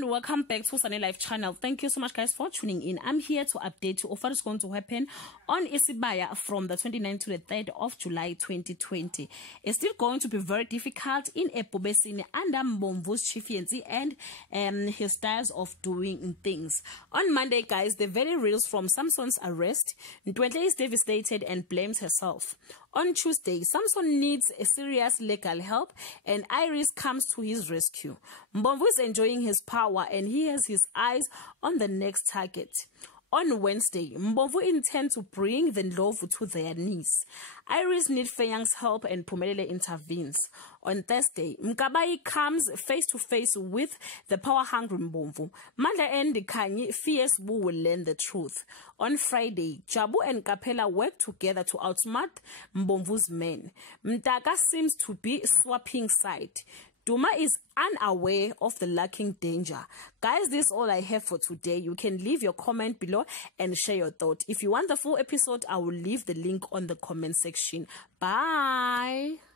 everyone, welcome back to Sunny Life channel. Thank you so much guys for tuning in. I'm here to update you of what is going to happen on Isibaya from the 29th to the 3rd of July 2020. It's still going to be very difficult in Ebobesini under Mbomvu's chieftaincy and his styles of doing things. On Monday guys, the very reels from Samson's arrest. Ntwentle is devastated and blames herself. On Tuesday, Samson needs a serious legal help and Iris comes to his rescue. Mbomvu is enjoying his power and he has his eyes on the next target. On Wednesday, Mbomvu intends to bring the Ndlovu to their knees. Iris needs Feyang's help and Pumelele intervenes. On Thursday, Mkabayi comes face to face with the power-hungry Mbomvu. Mandla and Kanye fears who will learn the truth. On Friday, Jabu and Kapela work together to outsmart Mbomvu's men. Mtaka seems to be swapping side. Duma is unaware of the lurking danger. Guys, this is all I have for today. You can leave your comment below and share your thought. If you want the full episode, I will leave the link on the comment section. Bye.